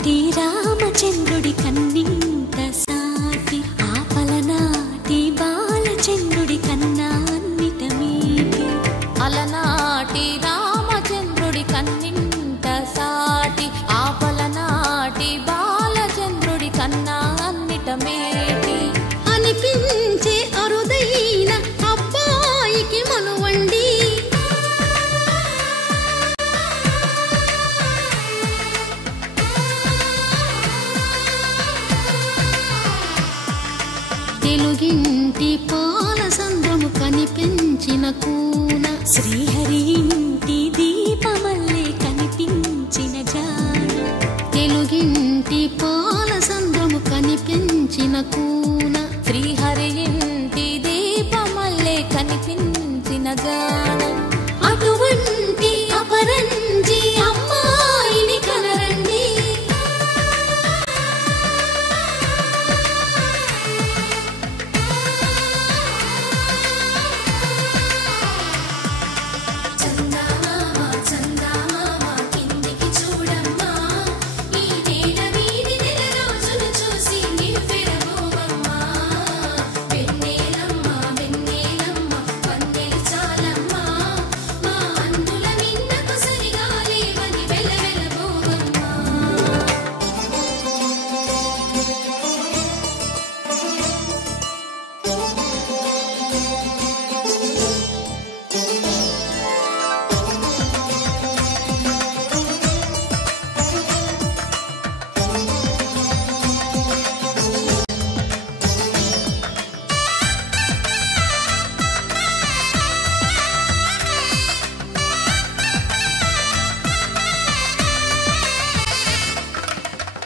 అలనాటి రామచంద్రుడి కన్నింత సాటి ఆపలనాటి బాలచంద్రుడి కన్నా అన్నిట మీటి అలనాటి రామచంద్రుడి కన్నింత సాటి ఆపలనాటి బాలచంద్రుడి కన్నా అన్నిట మేటి అనిపించే అరుదైన అబ్బాయికి మనువండి తెలుగింటి పాలసంద్రము కనిపించిన కూన శ్రీహరి ఇంటి దీపమల్లే కనిపించిన జాన తెలుగింటి పాలసంద్రము కనిపించిన కూన శ్రీహరి ఇంటి దీపమల్లే కనిపించిన జాన అటువంటి అపరంజి అమ్మాయిని కనరండి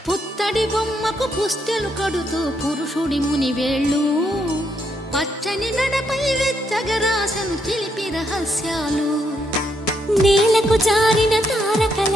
పుత్తడి బొమ్మకు పుస్తెలు కడుతూ పురుషుడి ముని వేళ్ళు పచ్చని నడపై వెచ్చగరాసను చిలిపి రహస్యాలు నేలకు జారిన తారకల